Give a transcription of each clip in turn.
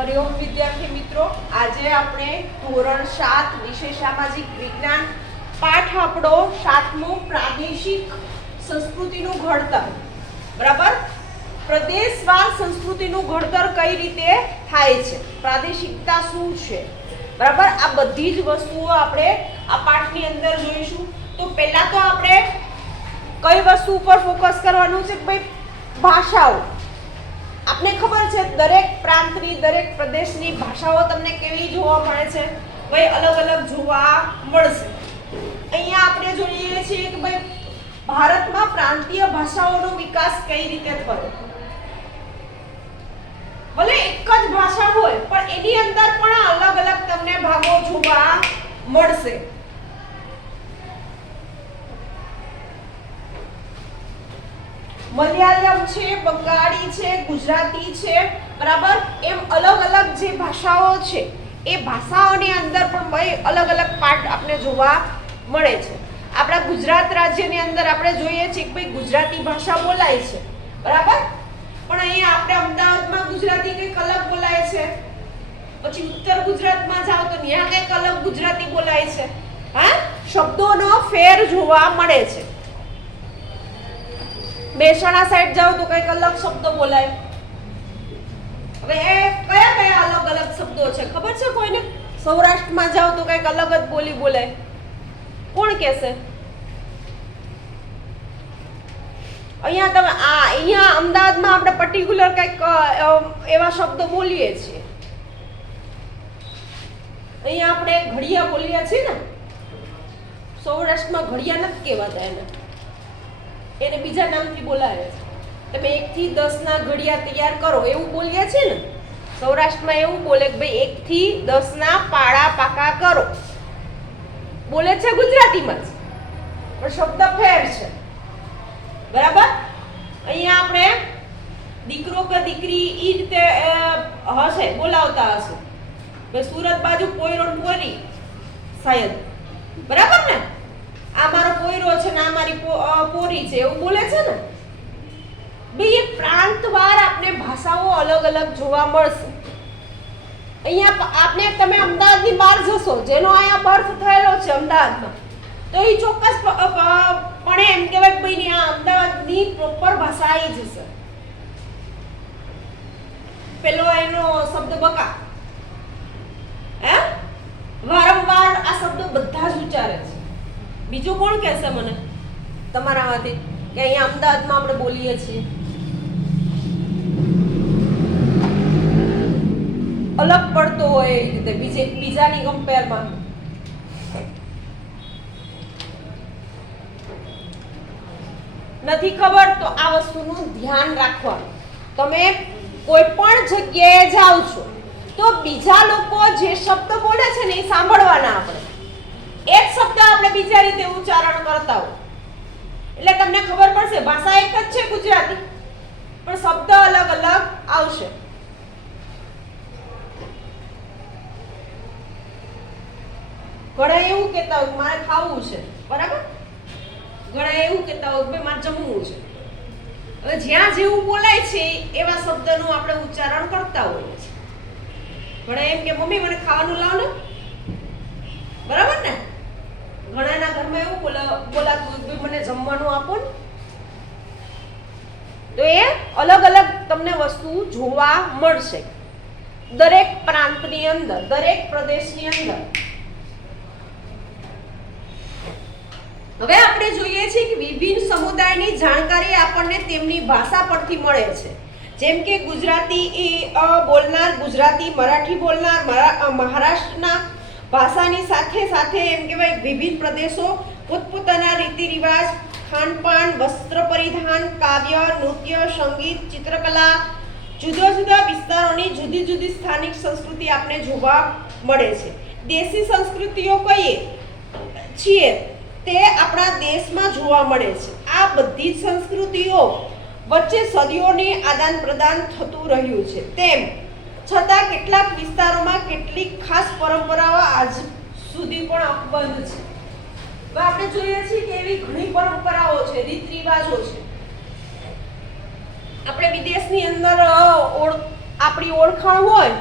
હરિઓમ વિદ્યાર્થી મિત્રો, આજે આપણે ધોરણ 7 વિષય સામાજિક વિજ્ઞાન પાઠ આપણો 7મો પ્રાદેશિક સંસ્કૃતિનું ઘડતર. બરાબર, પ્રદેશવાર સંસ્કૃતિનું ઘડતર કઈ રીતે થાય છે, પ્રાદેશિકતા શું છે, બરાબર, આ બધી જ વસ્તુઓ આપણે આ પાઠની અંદર જોઈશું. તો પહેલા તો આપણે કઈ વસ્તુ ઉપર ફોકસ કરવાનું છે કે ભાઈ ભાષાઓ. આપને ખબર છે દરેક પ્રાંતની દરેક પ્રદેશની ભાષાઓ તમને કેવી જોવા મળે છે, ભાઈ અલગ અલગ જોવા મળશે. અહીંયા આપણે જોઈએ છીએ કે ભાઈ ભારતમાં પ્રાંતીય ભાષાઓનો વિકાસ કઈ રીતે થયો. ભલે એક જ ભાષા હોય પણ એની અંદર પણ અલગ અલગ તમને ભાગો જોવા મળશે. મલયાલમ છે, બંગાળી છે, ગુજરાતી છે, બરાબર, એમ અલગ અલગ જે ભાષાઓ છે એ ભાષાઓની અંદર પણ ભાઈ અલગ અલગ પાર્ટ આપણે જોવા મળે છે. આપણા ગુજરાત રાજ્યની અંદર આપણે જોઈએ છીએ કે ભાઈ ગુજરાતી ભાષા બોલાય છે, બરાબર, પણ અહીંયા આપણે અમદાવાદમાં ગુજરાતી કંઈક અલગ બોલાય છે, પછી ઉત્તર ગુજરાતમાં જાઓ તો ત્યાં કંઈક અલગ ગુજરાતી બોલાય છે. હા, શબ્દોનો ફેર જોવા મળે છે. મહેસાણા સાઈડ જાઓ તો કંઈક અલગ શબ્દો બોલાય. હવે એ કયા કયા અલગ અલગ શબ્દો છે ખબર છે કોઈને? સૌરાષ્ટ્રમાં જાઓ તો કંઈક અલગ જ બોલી બોલાય. કોણ કહેશે? અહીંયા તમે અહીંયા અમદાવાદમાં આપણે પર્ટિક્યુલર કંઈક એવા શબ્દો બોલીએ છીએ. અહીંયા આપણે ઘડિયા બોલીએ છીએ ને, સૌરાષ્ટ્રમાં ઘડિયા નથી કહેવાતા એને બીજા નામથી બોલાવે છે. તમે 1 થી 10 ના ઘડિયા તૈયાર કરો એવું બોલીએ છીએ ને, સૌરાષ્ટ્રમાં એવું બોલે કે ભાઈ 1 થી 10 ના પાડા પાકા કરો. બોલે છે ગુજરાતીમાં જ, પણ શબ્દ ફેર છે, બરાબર. અહીંયા આપણે દીકરો કે દીકરી ઈ રીતે હશે, બોલાવતા હશે. ભાઈ સુરત બાજુ પોયરો ને પોરી શાયદ, બરાબર ને, આ મારો પોયરો છે ને આ મારી પોરી છે એવું બોલે છે ને. ભાઈ એ પ્રાંતવાર આપણે ભાષાઓ અલગ અલગ જોવા મળશે. અહીંયા આપને તમે અમદાવાદની બહાર જશો, જેનો અહીંયા બર્થ થયેલો છે અમદાવાદમાં, તો એ ચોક્કસ પણ એમ કહેવાય કે ભાઈ આ અમદાવાદની પ્રોપર ભાષા આવી જશે. પેલો એનો શબ્દ બકા, હે, વારંવાર આ શબ્દો બધા જ ઉચ્ચારે છે. બીજું કોણ કહેશે મને તમારામાંથી કે અહીંયા અમદાવાદમાં આપણે બોલીએ છીએ અલગ પડતો હોય એ રીતે બીજાની કમ્પેરમાં? નથી ખબર તો આ વસ્તુનું ધ્યાન રાખવાનું. તમે કોઈ પણ જગ્યાએ જાઓ છો તો બીજા લોકો જે શબ્દ બોલે છે ને એ સાંભળવાના. આપણે એક શબ્દ આપણે બીજા રીતે ઉચ્ચારણ કરતા હોય એટલે તમને ખબર પડશે ભાષા એક જ છે ગુજરાતી, પણ શબ્દ અલગ અલગ આવશે. ઘણા એવું કહેતા હોય મારે ખાવું છે, બરાબર, ઘણા એવું કહેતા હોય ભાઈ મારે જમવું છે. હવે જ્યાં જેવું બોલાય છે એવા શબ્દનું આપણે ઉચ્ચારણ કરતા હોઈએ છીએ. ઘણા એમ કે મમ્મી મને ખાવાનું લાવ ને, બરાબર ને. ઘણાના ઘરમાં એવું બોલાતું મને જમવાનું આપો ને. તો એ અલગ અલગ તમને વસ્તુ જોવા મળશે દરેક પ્રાંતની અંદર, દરેક પ્રદેશની અંદર. હવે આપણે જોઈએ છીએ કે વિભિન્ન સમુદાયની જાણકારી આપણને તેમની ભાષા પરથી મળે છે. જેમ કે ગુજરાતી બોલનાર ગુજરાતી, મરાઠી બોલનાર મહારાષ્ટ્રના ભાષાની સાથે સાથે એમ કહેવાય વિવિધ પ્રદેશો પોતપોતાના રીતિ રિવાજ, ખાનપાન, વસ્ત્ર પરિધાન, કાવ્ય, નૃત્ય, સંગીત, ચિત્રકલા, જુદા જુદા વિસ્તારોની જુદી જુદી સ્થાનિક સંસ્કૃતિ આપણે જોવા મળે છે. દેશી સંસ્કૃતિઓ કહીએ છીએ તે આપણા દેશમાં જોવા મળે છે. આ બધી જ સંસ્કૃતિઓ વચ્ચે સદીઓની આદાન પ્રદાન થતું રહ્યું છે. તેમ છતાં કેટલાક વિસ્તારોમાં કેટલીક ખાસ પરંપરાઓ આજ સુધી પણ અકબંધ છે. હવે આપણે જોઈએ છીએ કે એવી ઘણી પરંપરાઓ છે, રીત રિવાજો છે. આપણે વિદેશની અંદર આપણી ઓળખાણ હોય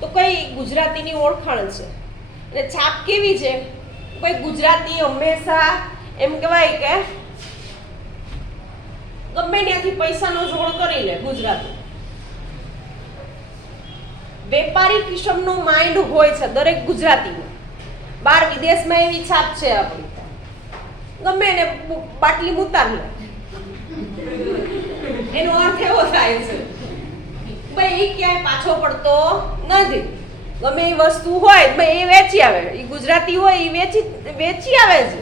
તો કઈ ગુજરાતીની ઓળખાણ છે. અને છાપ કેવી છે? કોઈ ગુજરાતી હંમેશા એમ કહેવાય કે ગમે ત્યાંથી પૈસાનો જોડ કરી લે. ગુજરાતી વેપારી કિસ્મનું માઇન્ડ હોય છે દરેક ગુજરાતીનું. બહાર વિદેશમાં એવી છાપ છે આપણી, ગમે એને બાટલી ઉતાર લે. એનો અર્થ એવો થાય છે ભાઈ એ ક્યાંય પાછો પડતો નથી. ગમે એ વસ્તુ હોય ભાઈ એ વેચી આવે. એ ગુજરાતી હોય એ વેચી આવે છે.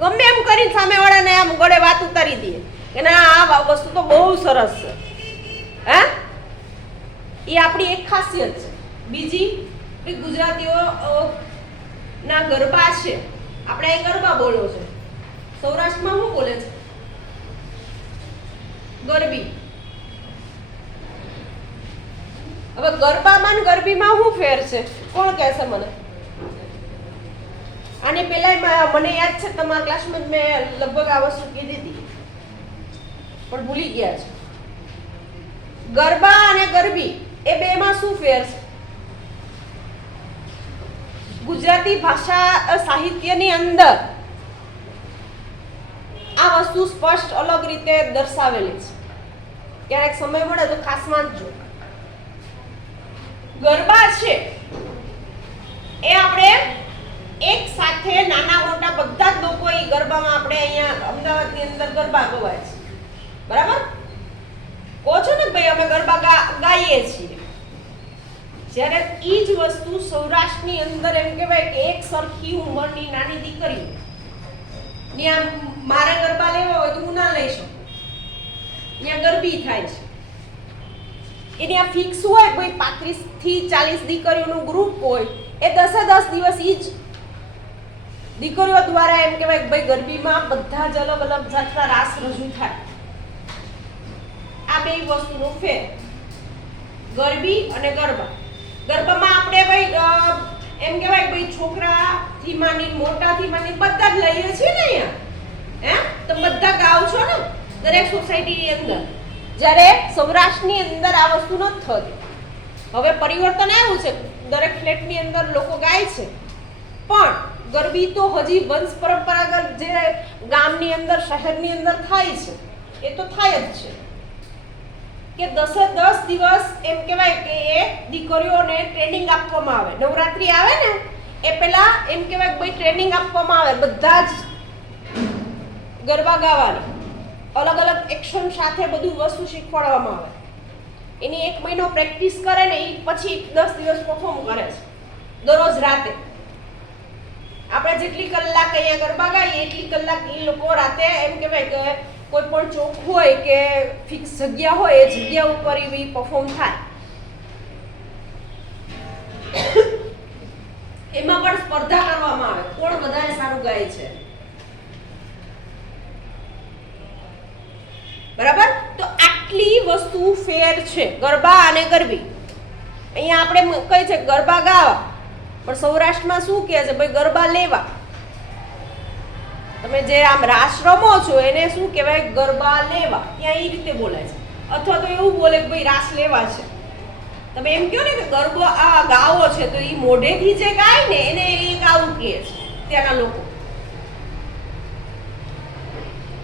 ગમે એમ કરીને સામેવાળાને આમ ગળે વાત ઉતારી દે કે ના આ વસ્તુ તો બહુ સરસ છે. હે, એ આપણી એક ખાસિયત છે. બીજી કે ગુજરાતીઓ ના ગરબા છે. આપણે અહીં ગરબા બોલો છે, સૌરાષ્ટ્રમાં શું બોલે છે? ગરબી. હવે ગરબામાં ને ગરબીમાં શું ફેર છે? કોણ કહેશે મને? આની પહેલા મને યાદ છે તમારા ક્લાસમાં મેં લગભગ આ વસ્તુ કીધી હતી પણ ભૂલી ગયા છે. ગરબા અને ગરબી એ બેમાં શું ફેર છે? ગુજરાતી ભાષા સાહિત્યની અંદર આ વસ્તુ સ્પષ્ટ અલગ રીતે દર્શાવેલી છે. ક્યારેક સમય મળે તો ખાસ વાંચજો. ગરબા છે એ આપણે એક સાથે નાના મોટા બધા જ લોકો એ ગરબામાં, આપણે અહીંયા અમદાવાદની અંદર ગરબા ગવાય છે, બરાબર? કહો છો ને ભાઈ અમે ગરબા ગાઈએ છીએ. જ્યારે ઈ જ વસ્તુ સૌરાષ્ટ્રની અંદર એમ કહેવાય કે એક સરખી ઉંમરની નાની દીકરી ત્યાં મારે ગરબા લેવા હોય તો હું ના લઈ શકું. ત્યાં ગરબી થાય છે. એની આ ફિક્સ હોય ભાઈ 35 થી 40 દીકરીઓનું ગ્રુપ હોય. એ 10 દિવસ ઈ જ દીકરીઓ દ્વારા એમ કહેવાય કે ભાઈ ગરબીમાં બધા જ અલગ અલગ જાતના રાસ રજૂ થાય. આ બે વસ્તુનો ફેર, ગરબી અને ગરબા. ગરબામાં આપણે ભાઈ એમ કહેવાય ભાઈ છોકરાથી માંડી મોટાથી માંડી બધા જ લઈએ છીએ ને અહીંયા. હે, તો બધા ગાવ છો ને દરેક સોસાયટીની અંદર. જ્યારે સૌરાષ્ટ્રની અંદર આ વસ્તુ નથી થતી. હવે પરિવર્તન આવ્યું છે, દરેક ફ્લેટની અંદર લોકો ગાય છે, પણ ગરબી તો હજી વંશ પરંપરાગત જે ગામની અંદર શહેરની અંદર થાય છે એ તો થાય જ છે. કે 10 દિવસ એમ કહેવાય કે એ દીકરીઓને ટ્રેનિંગ આપવામાં આવે. નવરાત્રી આવે ને એ પહેલા એમ કહેવાય કે ભાઈ ટ્રેનિંગ આપવામાં આવે. બધા જ ગરબા ગાવાની અલગ અલગ એક્શન સાથે બધું વસ્તુ શીખવાડવામાં આવે. એની 1 મહિનો પ્રેક્ટિસ કરે ને એ પછી 10 દિવસ પરફોર્મ કરે છે દરરોજ રાતે. આપણે જેટલી કલાક અહીંયા ગરબા ગાઈએ એટલી કલાક એ લોકો રાતે એમ કહેવાય કે કોઈ પણ ચોક હોય કે ફિક્સ જગ્યા હોય એ જગ્યા ઉપર એવી પરફોર્મ થાય. એમાં પણ સ્પર્ધા કરવામાં આવે કોણ વધારે સારું ગાય છે, બરાબર? તો આટલી વસ્તુ ફેર છે ગરબા અને ગરબી. અહીંયા આપણે કહે છે ગરબા ગાવા, પણ સૌરાષ્ટ્રમાં શું કહે છે ભાઈ ગરબા લેવા. તમે જે આમ રાસ રમો છો એને શું કહેવાય? ગરબા લેવા. ત્યાં એ રીતે બોલાય છે. અથવા તો એવું બોલે કે ભાઈ રાસ લેવા છે. તમે એમ કહો ને કે ગરબા આ ગાવો છે તો એ મોઢેથી જે ગાય ને એને એ ગાવું કહે છે ત્યાંના લોકો.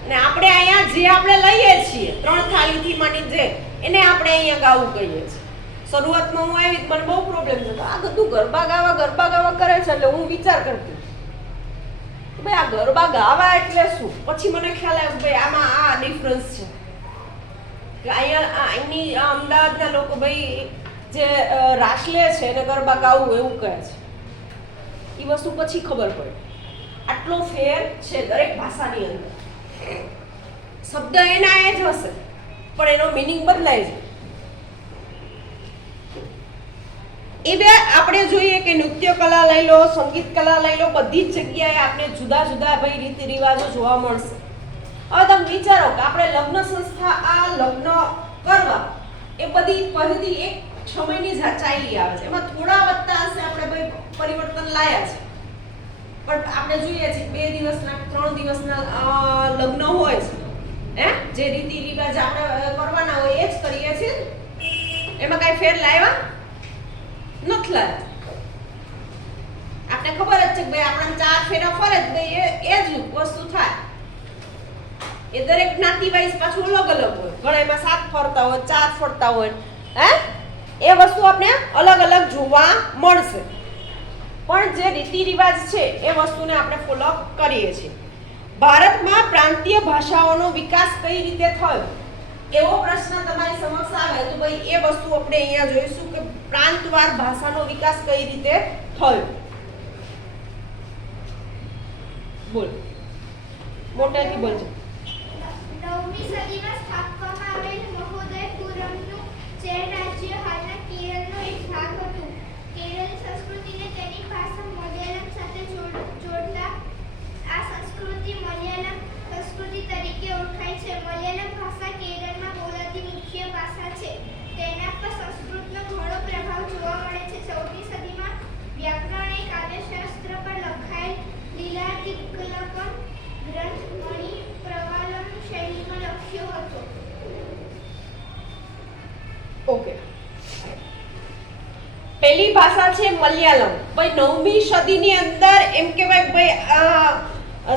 અને આપણે અહીંયા જે આપણે લઈએ છીએ 3 થાળીથી માંડી જે એને આપણે અહીંયા ગાવું કહીએ છીએ. શરૂઆતમાં હું આવી મને બહુ પ્રોબ્લેમ થતો. આ બધું ગરબા ગાવા કરે છે એટલે હું વિચાર કરતી ભાઈ આ ગરબા ગાવા એટલે શું? પછી મને ખ્યાલ આવ્યો ભાઈ આમાં આ ડિફરન્સ છે કે અહીંની અમદાવાદના લોકો ભાઈ જે રાસ લે છે એને ગરબા ગાવું એવું કહે છે. એ વસ્તુ પછી ખબર પડે. આટલો ફેર છે દરેક ભાષાની અંદર. શબ્દ એના એ જ હશે પણ એનો મિનિંગ બદલાય છે. એ બે આપણે જોઈએ કે નૃત્ય કલા લઈ લો, સંગીત કલા લઈ લો, બધી જ જગ્યાએ આપણે જુદા જુદા ભાઈ રીતિ રિવાજો જોવા મળશે. હવે તમે વિચારો કે આપણે લગ્ન સંસ્થા આ લગ્ન કરવા એ બધી પદ્ધતિ એક સમયની ચાલી આવે છે. એમાં થોડા વધતા હશે આપણે ભાઈ પરિવર્તન લાયા છે, પણ આપણે જોઈએ છે 2 દિવસના 3 દિવસના લગ્ન હોય છે. જે રીતિ રિવાજ આપણે કરવાના હોય એ જ કરીએ છીએ. એમાં કાંઈ ફેર લાવ્યા નથી લાયા. આપણે ખબર જ છે કે ભાઈ આપણે 4 ફેરા ફરે જ ભાઈ એ જ વસ્તુ થાય. એ દરેક જ્ઞાતિ વાઇઝ પાછું અલગ અલગ હોય. ઘણા એમાં 7 ફરતા હોય, 4 ફરતા હોય. હે એ વસ્તુ આપણે અલગ અલગ જોવા મળશે. પણ જે રીતિ રિવાજ છે એ વસ્તુને આપણે ફોલો કરીએ છીએ. ભારતમાં પ્રાંતીય ભાષાઓનો વિકાસ કઈ રીતે થયો? એવો પ્રશ્ન તમારી સમક્ષ આવે તો ભાઈ એ વસ્તુ આપણે અહીંયા જોઈશું કે પ્રાંતવાર ભાષાનો વિકાસ કઈ રીતે થયો. બોલ, મોટેથી બોલજો. 9મી સદીમાં સ્થાપવામાં આવેલ મહોદયપુરમનું ચેર રાજ્ય હાલના કેરળનો એક ભાગ હતું. કેરળની સંસ્કૃતિને તેની ભાષા મલયાલમ સાથે જોડતા આ સંસ્કૃતિ મલયાલમ સંસ્કૃતિ તરીકે ઓળખાય છે. મલયાલમ ભાષા કેરળમાં બોલાતી મુખ્ય ભાષા છે. તેના પર સંસ્કૃતનો ઘણો પ્રભાવ જોવા મળે છે. 14મી સદીમાં વ્યાકરણ એ કાવ્યશાસ્ત્ર પર લખાયેલ લીલાતિકલકમ ગ્રંથ મણિ પ્રવાલમ શૈલીમાં લખ્યો હતો. ઓકે, પહેલી ભાષા છે મલયાલમ. ભાઈ 9મી સદીની અંદર એમ કહેવાય ભાઈ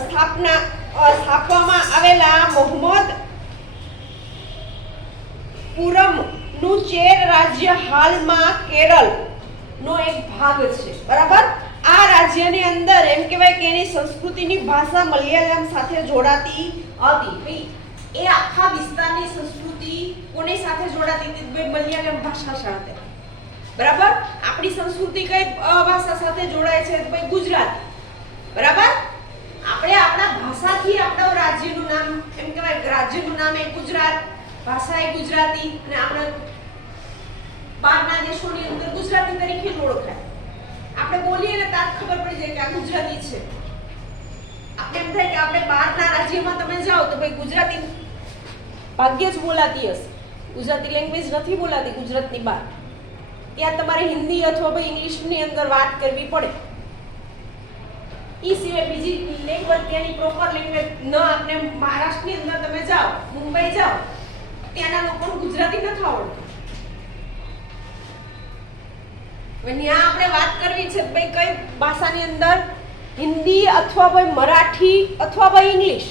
સ્થાપવામાં આવેલા મોહમ્મદ પુરમ નું ચેર રાજ્ય હાલમાં કેરળ નો એક ભાગ છે. બરાબર. આ રાજ્યની અંદર એમ કહેવાય કે એની સંસ્કૃતિની ભાષા મલયાલમ સાથે જોડાતી હતી. એ આખા વિસ્તારની સંસ્કૃતિ કોની સાથે જોડાતી હતી? મલયાલમ ભાષા સાથે. બરાબર. આપણી સંસ્કૃતિ કઈ ભાષા સાથે જોડાય છે? ભાઈ ગુજરાતી. બરાબર. આપણે આપણા ભાષાથી આપણા રાજ્યનું નામ એમ કહેવાય રાજ્યનું નામ એ ગુજરાત, ભાષા એ ગુજરાતી અને આપણે બહારના દેશોની અંદર ગુજરાતી તરીકે જ ઓળખાય. આપણે બોલીએ ને તાર ખબર પડી જાય કે આ ગુજરાતી છે. આપણે એમ થાય કે આપણે બહારના રાજ્યમાં તમે જાઓ તો ભાઈ ગુજરાતી ભાગ્યે જ બોલાતી હશે. ગુજરાતી લેંગ્વેજ નથી બોલાતી ગુજરાતની બહાર. ત્યાં તમારે હિન્દી અથવા ભાઈ ઇંગ્લિશની અંદર વાત કરવી પડે. ઈ સિવાય બીજી લેંગ્વેજ ત્યાંની પ્રોપર લેંગ્વેજ ન. આપણે મહારાષ્ટ્રની અંદર તમે જાઓ, મુંબઈ જાઓ, ત્યાંના લોકોને ગુજરાતી નથી આવડતું. ત્યાં આપણે વાત કરવી છે ભાઈ કઈ ભાષાની અંદર? હિન્દી અથવા ભાઈ મરાઠી અથવા ભાઈ ઇંગ્લિશ.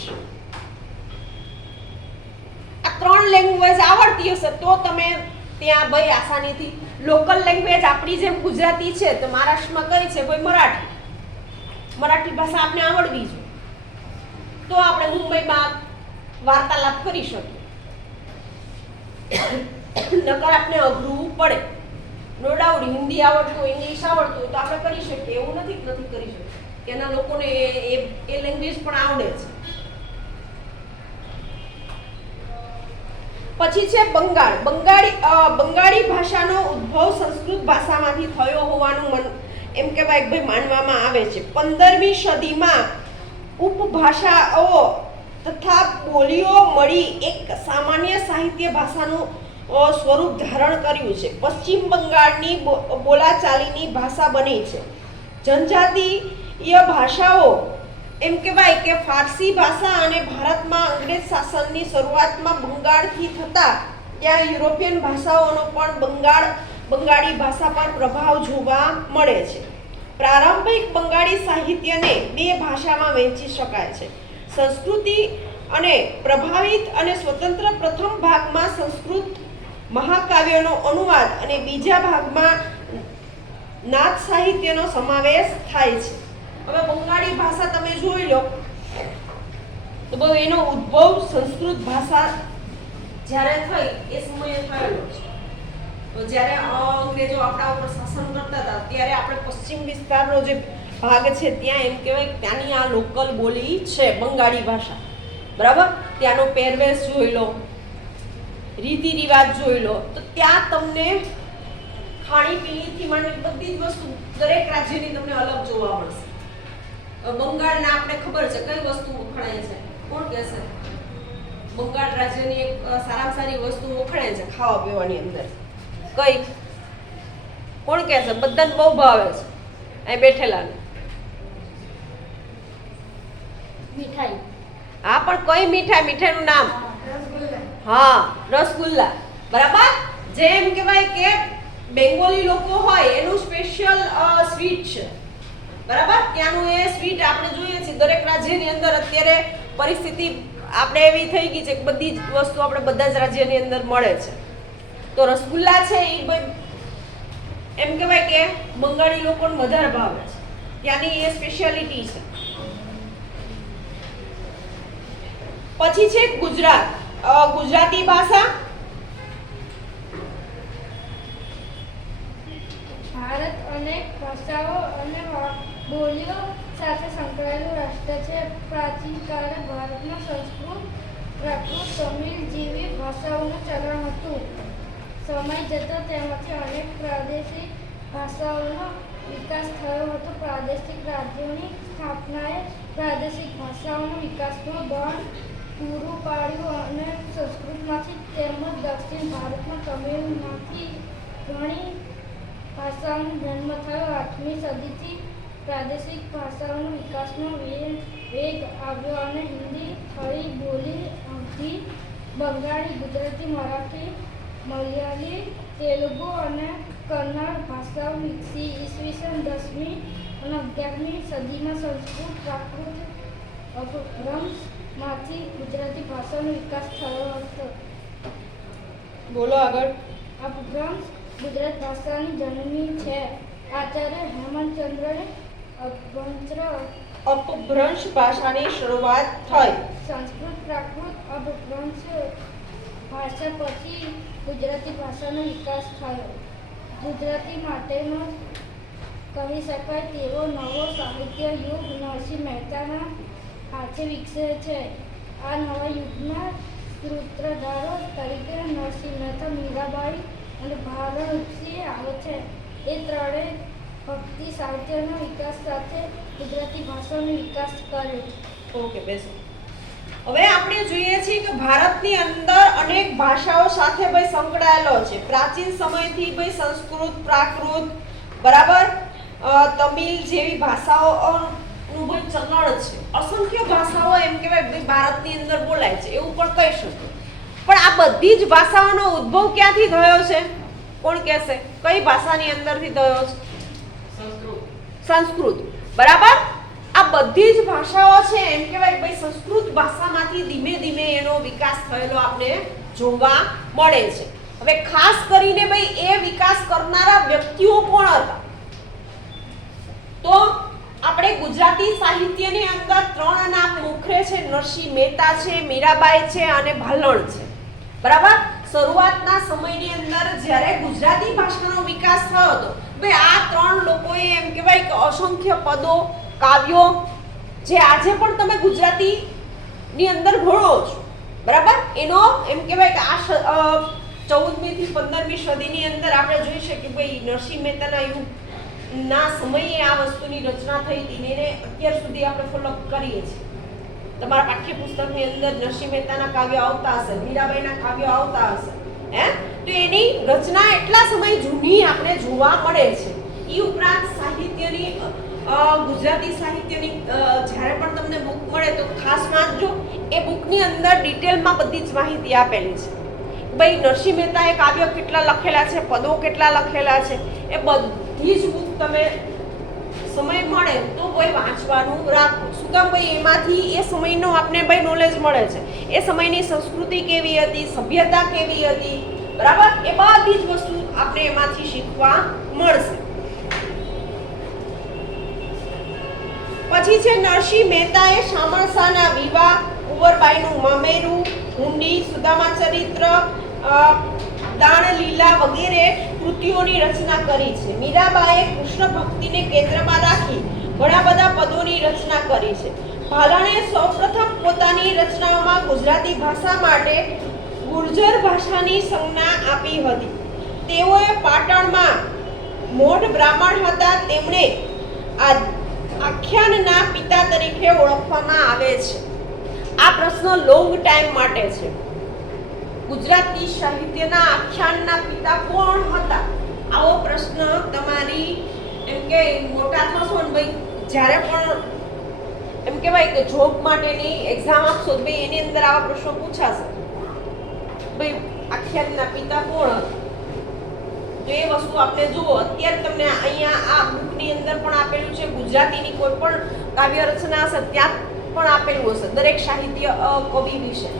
આ 3 લેંગ્વેજ આવડતી હશે તો તમે ત્યાં ભાઈ આસાનીથી લોકલ લેંગ્વેજ આપણી જેમ ગુજરાતી છે તો મહારાષ્ટ્રમાં કઈ છે? ભાઈ મરાઠી. મરાઠી ભાષા આપણે આવડવી જોઈએ તો આપણે મુંબઈમાં વાર્તાલાપ કરી શકીએ. નકર આપણે અઘરું પડે. નો ડાઉટ હિન્દી આવડતું હોય, ઇંગ્લિશ આવડતું હોય તો આપણે કરી શકીએ. એવું નથી કરી શકીએ. ત્યાંના લોકોને એ લેંગ્વેજ પણ આવડે છે. પછી છે બંગાળ. બંગાળી ભાષાનો ઉદ્ભવ સંસ્કૃત ભાષામાંથી થયો હોવાનું એમ કહેવાય ભાઈ માનવામાં આવે છે. 15મી સદીમાં ઉપભાષાઓ તથા બોલીઓ મળી એક સામાન્ય સાહિત્ય ભાષાનું સ્વરૂપ ધારણ કર્યું છે. પશ્ચિમ બંગાળની બોલાચાલીની ભાષા બની છે. જનજાતીય ભાષાઓ એમ કહેવાય કે ફારસી ભાષા અને ભારતમાં અંગ્રેજ શાસનની શરૂઆતમાં બંગાળથી થતા ત્યાં યુરોપિયન ભાષાઓનો પણ બંગાળી ભાષા પર પ્રભાવ જોવા મળે છે. પ્રારંભિક બંગાળી સાહિત્યને 2 ભાષામાં વહેંચી શકાય છે. સંસ્કૃતિ અને પ્રભાવિત અને સ્વતંત્ર. પ્રથમ ભાગમાં સંસ્કૃત મહાકાવ્યોનો અનુવાદ અને બીજા ભાગમાં નાથ સાહિત્યનો સમાવેશ થાય છે. હવે બંગાળી ભાષા તમે જોઈ લો તો બહુ એનો ઉદ્ભવ સંસ્કૃત ભાષા જ્યારે થઈ એ સમયે થયેલો છે. તો જ્યારે અંગ્રેજો આપણા ઉપર શાસન કરતા હતા ત્યારે આપણે પશ્ચિમ વિસ્તારનો જે ભાગ છે ત્યાં એમ કહેવાય ત્યાંની આ લોકલ બોલી છે બંગાળી ભાષા. બરાબર. ત્યાંનો પહેરવેશ જોઈ લો, રીતિ રિવાજ જોઈ લો તો ત્યાં તમને ખાણીપીણીથી માંડી બધી જ વસ્તુ દરેક રાજ્યની તમને અલગ જોવા મળશે. બંગાળના આપણે ખબર છે કઈ વસ્તુ વખણાય છે? કોણ કહેશે? બંગાળ રાજ્યની એક સારામાં સારી વસ્તુ વખણાય છે ખાવા પીવાની અંદર. કઈ? કોણ કહેશે? બધાને બહુ ભાવે છે અહીં બેઠેલાને. મીઠાઈ. હા પણ કઈ મીઠાઈ? મીઠાઈનું નામ? હા, રસગુલ્લા. બરાબર. જેમ કહેવાય કે બેંગોલી લોકો હોય એનું સ્પેશિયલ સ્વીટ છે, બરાબર? ત્યાંનું એ સ્વીટ આપણે જોઈએ છીએ દરેક રાજ્યની અંદર અત્યારે પરિસ્થિતિ આપણે એવી થઈ ગઈ છે કે બધી જ વસ્તુ આપણે બધા જ રાજ્યની અંદર મળે છે. તો રસગુલ્લા છે એ એમ કહેવાય કે બંગાળી લોકોને વધારે ભાવે છે, ત્યાંની એ સ્પેશિયાલિટી છે. પછી છે ગુજરાત, ગુજરાતી ભાષા. ભારત અનેક ભાષાઓ અને બોલીઓ સાથે સંકળાયેલું રાષ્ટ્ર છે. પ્રાચીન કાળે ભારતમાં સંસ્કૃત, પ્રાકૃત, તમિલ જેવી ભાષાઓનું ચલણ હતું. સમય જતાં તેમાંથી અનેક પ્રાદેશિક ભાષાઓનો વિકાસ થયો હતો. પ્રાદેશિક રાજ્યોની સ્થાપનાએ પ્રાદેશિક ભાષાઓના વિકાસનું બળ પૂરું પાડ્યું અને સંસ્કૃતમાંથી તેમજ દક્ષિણ ભારતમાં તમિલમાંથી ઘણી ભાષાઓનો જન્મ થયો. 8મી સદીથી પ્રાદેશિક ભાષાઓનો વિકાસનો વેગ આવ્યો અને હિન્દી, ખડી બોલી, અવધી, બંગાળી, ગુજરાતી, મરાઠી, મલયાલી, તેલુગુ અને કન્નડ ભાષાઓ વિકસી. ઈસવીસન 10મી અને 11મી સદીમાં સંસ્કૃત, પ્રાકૃત, અપભ્રંશમાંથી ગુજરાતી ભાષાનો વિકાસ થયો હતો. બોલો આગળ. અપભ્રંશ ગુજરાત ભાષાની જનની છે. આચાર્ય હેમચંદ્રને અપભ્રંશ ભાષાની શરૂઆત થઈ. સંસ્કૃત, પ્રાકૃત, અપભ્રંશ ભાષા પછી ગુજરાતી ભાષાનો વિકાસ થયો. ગુજરાતી માટેનો કહી શકાય તેવો નવો સાહિત્ય યુગ નરસિંહ મહેતાના હાથે વિકસે છે. આ નવા યુગના સૂત્રધારો તરીકે નરસિંહ મહેતા, મીરાબાઈ અને ભારતસિંહ આવે છે. એ ત્રણેય ભક્તિ સાહિત્યના વિકાસ સાથે ગુજરાતી ભાષાનો વિકાસ કર્યો. ઓકે, બેસો. હવે આપણે જોઈએ છીએ કે ભારતની અંદર અનેક ભાષાઓ સાથે ભાઈ સંકળાયેલો છે. પ્રાચીન સમયથી ભાઈ સંસ્કૃત, પ્રાકૃત, બરાબર, તમિલ જેવી ભાષાઓનું ભાઈ ચલણ છે. અસંખ્ય ભાષાઓ એમ કહેવાય ભાઈ ભારતની અંદર બોલાય છે એવું પણ કહી શકો. પણ આ બધી જ ભાષાઓનો ઉદ્ભવ ક્યાંથી થયો છે? કોણ કહેશે? કઈ ભાષાની અંદરથી થયો છે? સંસ્કૃત, બરાબર. આ બધી જ ભાષાઓ છે એમ કહેવાય ભાઈ સંસ્કૃત ભાષામાંથી ધીમે ધીમે એનો વિકાસ થયેલો આપણે જોવા મળે છે. હવે ખાસ કરીને ભાઈ એ વિકાસ કરનારા વ્યક્તિઓ કોણ હતા? તો આપણે ગુજરાતી સાહિત્યની અંદર 3 નામ મુખરે છે. નરસિંહ મહેતા છે, મીરાબાઈ છે અને ભાલણ છે, બરાબર. શરૂઆતના સમયની અંદર જ્યારે ગુજરાતી ભાષાનો વિકાસ થયો હતો ભાઈ આ 3 લોકોએ એમ કહેવાય કે અસંખ્ય પદો, કાવ્યો જે આજે પણ તમે ગુજરાતીની અંદર ભણો છો, બરાબર, એનો એમ કહેવાય કે આ 14મી થી 15મી સદીની અંદર આપણે જોઈ શકીએ ભાઈ નરસિંહ મહેતાના યુગના સમયે આ વસ્તુની રચના થઈ હતી ને એને અત્યાર સુધી આપણે ફોલો કરીએ છીએ. તમારા પાઠ્યપુસ્તકની અંદર નરસિંહ મહેતાના કાવ્યો આવતા હશે, મીરાબાઈના કાવ્યો આવતા હશે, તો એની રચના એટલા સમય જૂની આપણે જોવા મળે છે. એ ઉપરાંત સાહિત્યની ગુજરાતી સાહિત્યની જ્યારે પણ તમને બુક મળે તો ખાસ વાંચજો. એ બુકની અંદર ડિટેલમાં બધી જ માહિતી આપેલી છે. ભાઈ નરસિંહ મહેતાએ કાવ્યો કેટલા લખેલા છે, પદો કેટલા લખેલા છે, એ બધી જ બુક તમે સમય મળે તો કોઈ વાંચવાનું રાખો. શું કામ? ભાઈ એમાંથી એ સમયનો આપણે ભાઈ નોલેજ મળે છે. એ સમયની સંસ્કૃતિ કેવી હતી, સભ્યતા કેવી હતી, બરાબર, એ બધી જ વસ્તુ આપણે એમાંથી શીખવા મળશે. પછી છે નરસિંહ મહેતાએ શામળસાના વિવાહ, કુંવરબાઈનું મામેરું, હુંડી, સુદામા ચરિત્ર, દાણલીલા વગેરે કૃતિઓની રચના કરી છે. મીરાબાઈએ કૃષ્ણ ભક્તિને કેન્દ્રમાં રાખી ઘણા બધા પદોની રચના કરી છે. ભાલણે સૌપ્રથમ પોતાની રચનાઓમાં ગુજરાતી ભાષા માટે ગુર્જર ભાષાની સંજ્ઞા આપી હતી. તેઓએ પાટણમાં મોઢ બ્રાહ્મણ હતા. તેમણે આખ્યાનના પિતા તરીકે ઓળખવામાં આવે છે. આ પ્રશ્ન લોંગ ટાઈમ માટે છે. ગુજરાતી સાહિત્યના આખ્યાનના પિતા કોણ હતા? આવો પ્રશ્ન તમારી એમ કે મોટા થશો ને ભાઈ જ્યારે પણ એમ કહેવાય કે જોબ માટેની એક્ઝામ આપશો તો ભાઈ એની અંદર આવા પ્રશ્નો પૂછાશે. ભાઈ આખ્યાનના પિતા કોણ હતા? તો એ વસ્તુ આપણે જુઓ. અત્યારે તમને અહીંયા આ બુકની અંદર પણ આપેલું છે, ગુજરાતીની કોઈ પણ કાવ્ય રચના હશે ત્યાં પણ આપેલું હશે દરેક સાહિત્ય કવિ વિશે.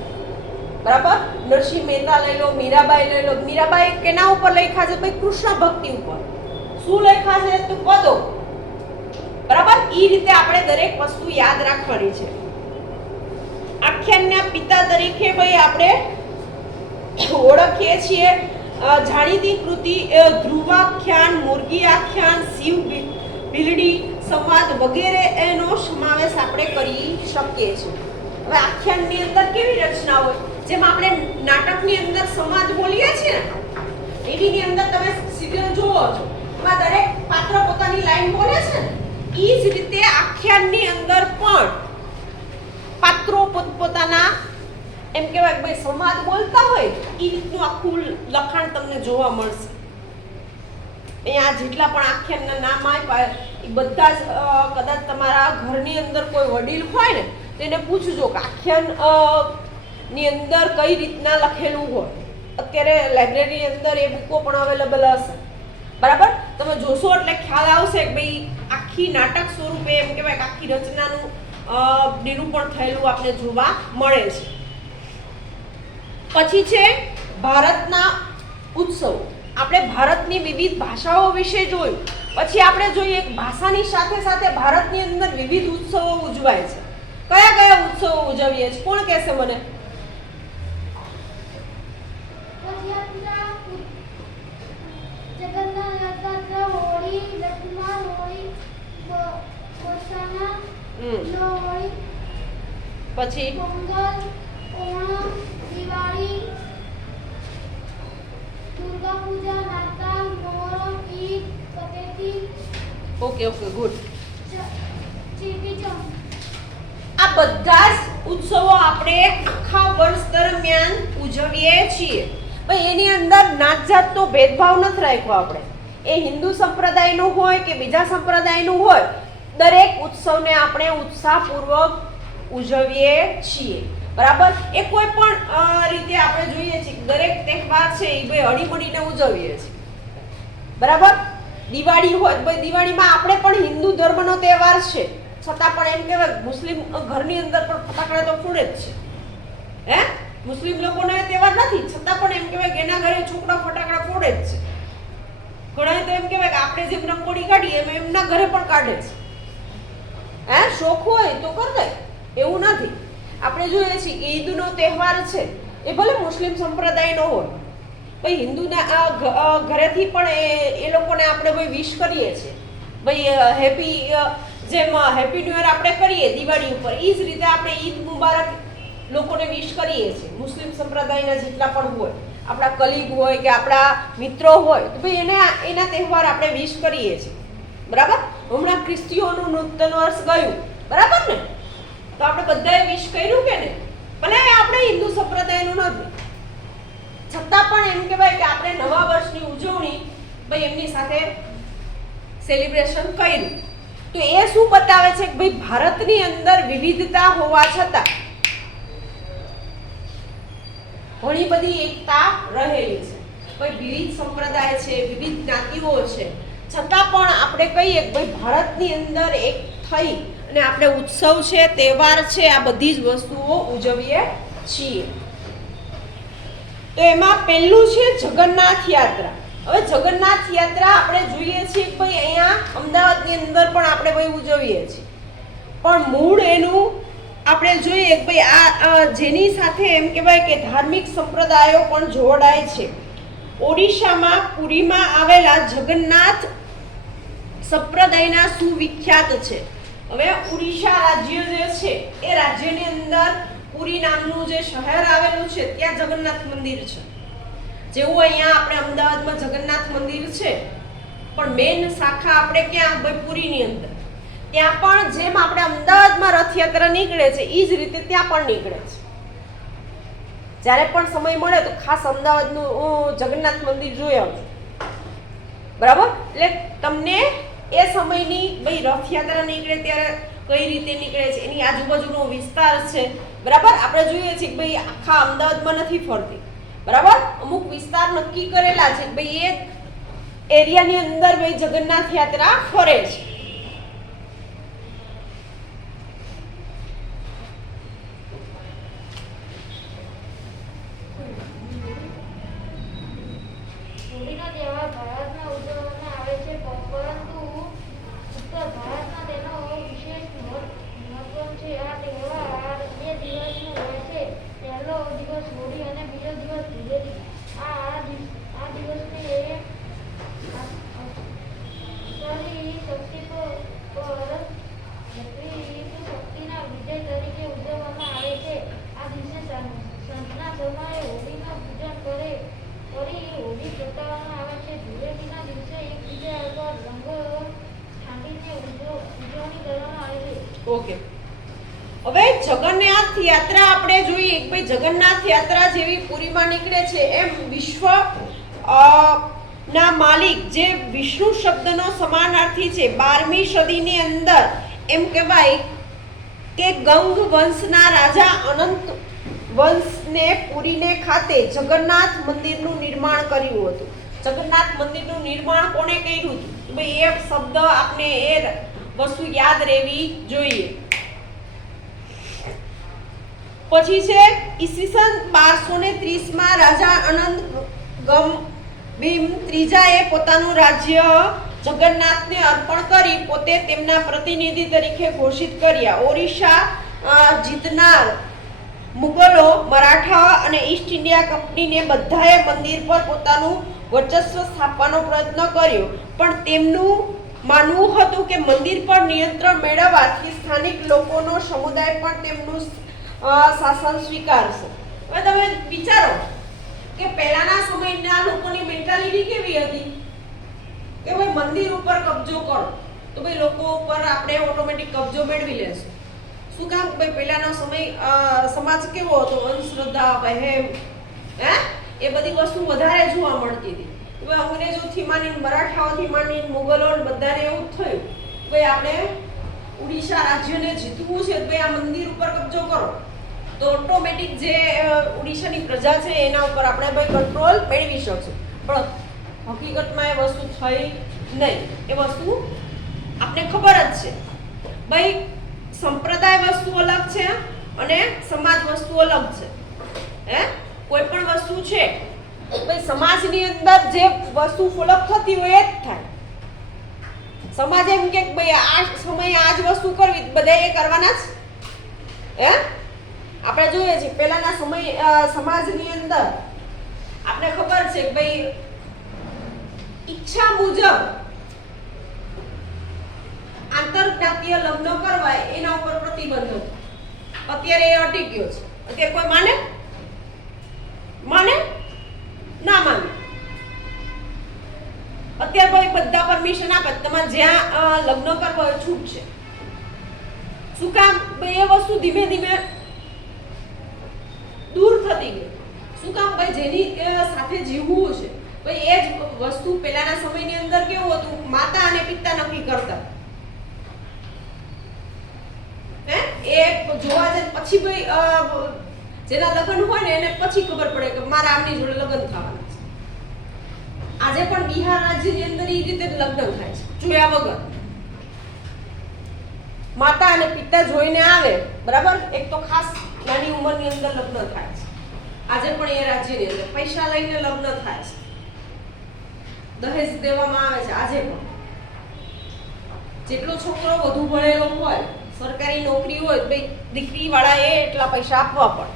બરાબર, નરસિંહ મહેતા લઈ લો, મીરાબાઈ લઈ લો. મીરાબાઈ કેના ઉપર લખ્યા છે? ભાઈ કૃષ્ણ ભક્તિ ઉપર. શું લખ્યા છે? તો પદો. બરાબર, એ રીતે આપણે દરેક વસ્તુ યાદ રાખવાની છે. આખ્યાનના પિતા તરીકે ભાઈ આપણે ઓળખીએ છીએ જાણીતી કૃતિ ધ્રુવાખ્યાન, મુર્ગી આખ્યાન, શિવ ભીલડી સંવાદ વગેરે એનો સમાવેશ આપણે કરી શકીએ છીએ. હવે આખ્યાનની અંદર કેવી રચના હોય? જેમ આપણે નાટકની અંદર સંવાદ બોલીએ છીએ ને, એની અંદર તમે સિરિયલ જોવો છો, એમાં દરેક પાત્ર પોતાની લાઈન બોલે છે ને, એ જ રીતે આખ્યાનની અંદર પણ પાત્રો પોતપોતાના એમ કહેવાય કે ભાઈ સંવાદ બોલતા હોય એ રીતનું આખું લખાણ તમને જોવા મળશે. અહીંયા જેટલા પણ આખ્યાનના નામ આપ્યા એ બધા જ કદાચ તમારા ઘરની અંદર કોઈ વડીલ હોય ને તેને પૂછજો કે આખ્યાન ની અંદર કઈ રીતના લખેલું હોય. અત્યારે લાઇબ્રેરીની અંદર એ બુકો પણ અવેલેબલ હશે. બરાબર, તમે જોશો એટલે ખ્યાલ આવશે કે ભાઈ આખી નાટક સ્વરૂપે એમ કહેવાય કે આખી રચનાનું નિરૂપણ થયેલું આપણે જોવા મળે છે. પછી છે ભારતના ઉત્સવ. આપણે ભારતની વિવિધ ભાષાઓ વિશે જોયું. પછી આપણે જોઈએ કે ભાષાની સાથે સાથે ભારતની અંદર વિવિધ ઉત્સવો ઉજવાય છે. કયા કયા ઉત્સવો ઉજવીએ છીએ? કોણ કહેશે મને? જગન્નાથ યાત્રા, હોળી, લક્ષ્મણ હોળી, બરસાના હોળી, પછી પોંગલ, ઓણમ, દિવાળી, દુર્ગા પૂજા, નાતાલ, મોહરમ, ઈદ, પતેતી. Okay, good. ચેટીચંડ. આ બધા જ ઉત્સવો આપણે આખા વર્ષ દરમિયાન ઉજવીએ છીએ. ભાઈ એની અંદર નાત જાતનો ભેદભાવ નથી રાખ્યો આપણે. એ હિન્દુ સંપ્રદાયનું હોય કે બીજા સંપ્રદાયનું હોય, દરેક ઉત્સવને આપણે ઉત્સાહપૂર્વક ઉજવીએ છીએ. બરાબર, એ કોઈ પણ રીતે આપણે જોઈએ છીએ કે દરેક તહેવાર છે એ ભાઈ હળીમળીને ઉજવીએ છીએ. બરાબર, દિવાળી હોય ભાઈ દિવાળીમાં આપણે પણ હિન્દુ ધર્મનો તહેવાર છે છતાં પણ એમ કહેવાય મુસ્લિમ ઘરની અંદર પણ ફટાકડા તો ફોડે જ છે. હે, મુસ્લિમ લોકોનો એ તહેવાર નથી છતાં પણ એમ કહેવાય કે એના ઘરે છોકરા ફટાકડા ફોડે જ છે. ઘણા તો એમ કહેવાય કે આપણે જેમ રંગોળી કાઢીએ એમ એમના ઘરે પણ કાઢે છે. હે, શોખ હોય તો કર દે, એવું નથી. આપણે જોઈએ છીએ કે ઈદનો તહેવાર છે એ ભલે મુસ્લિમ સંપ્રદાયનો હોય, ભાઈ હિન્દુના ઘરેથી પણ એ લોકોને આપણે ભાઈ વિશ કરીએ છીએ. ભાઈ હેપી જેમ હેપી ન્યુ યર આપણે કરીએ દિવાળી ઉપર, એ જ રીતે આપણે ઈદ મુબારક લોકોને વિશ કરીએ છીએ. મુસ્લિમ સંપ્રદાયના જેટલા પણ હોય, આપણા કલીગ હોય કે આપણા મિત્રો હોય, તો ભાઈ એના તહેવાર આપણે વિશ કરીએ છીએ. બરાબર, હમણાં ખ્રિસ્તીઓનું નૂતન વર્ષ ગયું, બરાબર ને, તો આપણે બધાએ વિશ કર્યું કે ને, ભલે આપણે હિન્દુ સંપ્રદાયનું નથી છતાં પણ એમ કહેવાય કે આપણે નવા વર્ષની ઉજવણી ભાઈ એમની સાથે સેલિબ્રેશન કર્યું. તો એ શું બતાવે છે કે ભાઈ ભારતની અંદર વિવિધતા હોવા છતાં ઘણી બધી એકતા રહેલી છે. ભાઈ વિવિધ સંપ્રદાય છે, વિવિધ જ્ઞાતિઓ છે, છતાં પણ આપણે કહીએ કે ભાઈ ભારતની અંદર એક થઈ અને આપણે ઉત્સવ છે, તહેવાર છે, આ બધી જ વસ્તુઓ ઉજવીએ છીએ. તો એમાં પહેલું છે જગન્નાથ યાત્રા. હવે જગન્નાથ યાત્રા આપણે જોઈએ છીએ કે ભાઈ અહીંયા અમદાવાદની અંદર પણ આપણે ભાઈ ઉજવીએ છીએ, પણ મૂળ એનું આપણે જોઈએ કે ભાઈ આ જેની સાથે એમ કહેવાય કે ધાર્મિક સંપ્રદાયો પણ જોડાય છે. ઓડિશામાં પુરીમાં આવેલા જગન્નાથ સંપ્રદાયના સુવિખ્યાત છે. હવે ઓડિશા રાજ્ય જે છે એ રાજ્યની અંદર પુરી નામનું જે શહેર આવેલું છે ત્યાં જગન્નાથ મંદિર છે. જેવું અહીંયા આપણે અમદાવાદમાં જગન્નાથ મંદિર છે, પણ મેન શાખા આપણે ક્યાં? ભાઈ પુરીની અંદર. ત્યાં પણ જેમ આપણે અમદાવાદમાં રથયાત્રા નીકળે છે એ જ રીતે ત્યાં પણ નીકળે છે. જ્યારે પણ સમય મળે તો ખાસ અમદાવાદનું જગન્નાથ મંદિર જોઈ આવજો. બરાબર, એટલે તમને એ સમયની ભાઈ રથયાત્રા નીકળે ત્યારે કઈ રીતે નીકળે છે, એની આજુબાજુનો વિસ્તાર છે. બરાબર, આપણે જોઈએ છીએ કે ભાઈ આખા અમદાવાદમાં નથી ફરતી. બરાબર, અમુક વિસ્તાર નક્કી કરેલા છે ભાઈ એ એરિયાની અંદર ભાઈ જગન્નાથ યાત્રા ફરે છે. હોળીનો તહેવાર ભારતમાં ઉજવવામાં આવે છે, પરંતુ ઉત્તર ભારતમાં તેનો વિશેષ મહત્વ છે. આ તહેવાર 2 દિવસનો હોય છે. પહેલો દિવસ હોળી અને બીજો દિવસ ધૂળેટી. આ દિવસને અસુરી શક્તિ પર શક્તિના વિજય તરીકે ઉજવવામાં આવે છે. આ દિવસે સાંજના સમયે હોળીનું પૂજન કરી હોળી પ્રગટાવવામાં આવે છે. ધૂળેટીના દિવસે એકબીજા પર રંગ છાંટીને ઉજવણી કરવામાં આવે છે. ઓકે, હવે જગન્નાથ યાત્રા આપણે જોઈએ કે ભાઈ જગન્નાથ યાત્રા જેવી પુરીમાં નીકળે છે એમ વિશ્વ ના માલિક જે વિષ્ણુ શબ્દનો સમાનાર્થી છે 12મી સદીની અંદર એમ કહેવાય કે ગંગ વંશના રાજા અનંત વંશને પુરીને ખાતે જગન્નાથ મંદિરનું નિર્માણ કર્યું હતું. જગન્નાથ મંદિરનું નિર્માણ કોણે કર્યું હતું? ભાઈ એ શબ્દ આપણે એ વસ્તુ યાદ રહેવી જોઈએ. પછી છે ઈસવીસન 1230 માં રાજા અનંત ભીમ ત્રીજાએ પોતાનું રાજ્ય જગન્નાથને અર્પણ કરી પોતે તેમના પ્રતિનિધિ તરીકે ઘોષિત કર્યા. ઓરિસ્સા જીતનાર મુગલો, મરાઠા અને ઈસ્ટ ઇન્ડિયા કંપનીને બધાએ મંદિર પર પોતાનું વર્ચસ્વ સ્થાપવાનો પ્રયત્ન કર્યો, પણ તેમનું માનવું હતું કે મંદિર પર નિયંત્રણ મેળવવાથી સ્થાનિક લોકોનો સમુદાય પણ તેમનું શાસન સ્વીકારશે. હવે તમે વિચારો કે પહેલાના સમયના લોકોની મેન્ટાલિટી કેવી હતી કે ભાઈ મંદિર ઉપર કબજો કરો તો ભાઈ લોકો ઉપર આપણે ઓટોમેટિક કબજો મેળવી લેશું. શું કામ? ભાઈ પહેલાનો સમય સમાજ કેવો હતો? અંધશ્રદ્ધા, વહેમ, એ બધી વસ્તુ વધારે જોવા મળતી હતી. હવે અંગ્રેજોથી માંડીને મરાઠાઓથી માંડીને મુગલો બધાને એવું જ થયું ભાઈ આપણે ઉડીશા રાજ્યને જીતવું છે, ભાઈ આ મંદિર ઉપર કબજો કરો તો ઓટોમેટિક જે ઉડીશાની પ્રજા છે એના ઉપર આપણે ભાઈ કંટ્રોલ મેળવી શકશું. પણ હકીકતમાં એ વસ્તુ થઈ નહીં. એ વસ્તુ આપણે ખબર જ છે ભાઈ સંપ્રદાય વસ્તુ અલગ છે અને સમાજ વસ્તુ અલગ છે. કોઈ પણ વસ્તુ છે ભાઈ સમાજની અંદર જે વસ્તુ ફોલો થતી હોય એ જ થાય. સમાજ એમ કે ભાઈ આ સમયે આ જ વસ્તુ કરવી, બધા એ કરવાના જ. આપણે જોઈએ છીએ પહેલાના સમય સમાજની અંદર આપણે ખબર છે કે ભાઈ ઈચ્છા મુજબ આંતરજ્ઞાતીય લગ્ન કરવાય એના ઉપર પ્રતિબંધ હતો. અત્યારે એ અટકી ગયો છે. અત્યારે કોઈ માને ના માને. અત્યારે કોઈ બધા પરમિશન આપે તમારે જ્યાં લગ્ન કરવા હોય છૂટ છે. શું કામ? ભાઈ એ વસ્તુ ધીમે ધીમે દૂર થતી ગઈ. શું કામ? ભાઈ જેની સાથે જીવવું છે ભાઈ એ જ વસ્તુ પહેલાના સમયની અંદર કેવું હતું? માતા અને પિતા નક્કી કરતા. એ જોવા જાય પછી ભાઈ જેના લગ્ન હોય ને એને પછી ખબર પડે કે મારા આમની જોડે લગ્ન થવાના છે. આજે પણ બિહાર રાજ્યની અંદર એ રીતે લગ્ન થાય છે જોયા વગર. માતા અને પિતા જોઈને આવે બરાબર. એક તો ખાસ નાની ઉંમરની અંદર લગ્ન થાય છે. આજે પણ એ રાજ્યની અંદર પૈસા લઈને લગ્ન થાય છે, દહેજ દેવામાં આવે છે. આજે પણ જેટલો છોકરો વધુ ભણેલો હોય, સરકારી નોકરી હોય, ભાઈ દીકરી વાળા એટલા પૈસા આપવા પડે.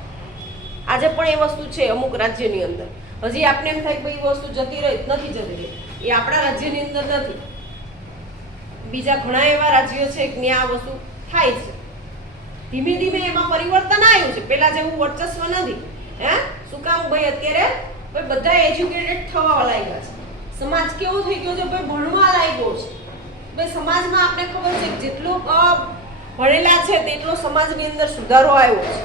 આજે પણ એ વસ્તુ છે અમુક રાજ્યની અંદર. હજી આપણે એમ થાય કે ભાઈ વસ્તુ જતી રહી, નથી જતી રહી. એ આપણા રાજ્યની અંદર નથી. બીજા ઘણા એવા રાજ્યો છે કે ત્યાં આ વસ્તુ થાય છે. ધીમે ધીમે એમાં પરિવર્તન આવ્યું છે. પહેલા જેવું વર્ચસ્વ નથી. શું કામ? ભાઈ અત્યારે ભાઈ બધા એજ્યુકેટેડ થવા લાગ્યા છે. સમાજ કેવો થઈ ગયો છે? ભાઈ ભણવા લાગ્યો છે. ભાઈ સમાજમાં આપણે ખબર છે જેટલું ભણેલા છે તેટલો સમાજની અંદર સુધારો આવ્યો છે.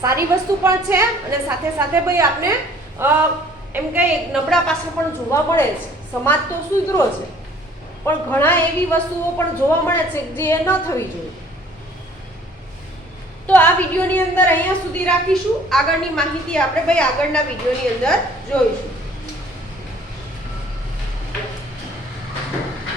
સારી વસ્તુ પણ છે અને સાથે સાથે ભાઈ આપણે એમ કહીએ નબળા પાસા પણ જોવા મળે છે. સમાજ તો સુધરો છે પણ ઘણા એવી વસ્તુઓ પણ જોવા મળે છે જે ન થવી જોઈએ. તો આ વિડીયોની અંદર અહીંયા સુધી રાખીશું. આગળની માહિતી આપણે ભાઈ આગળના વિડીયોની અંદર જોઈશું.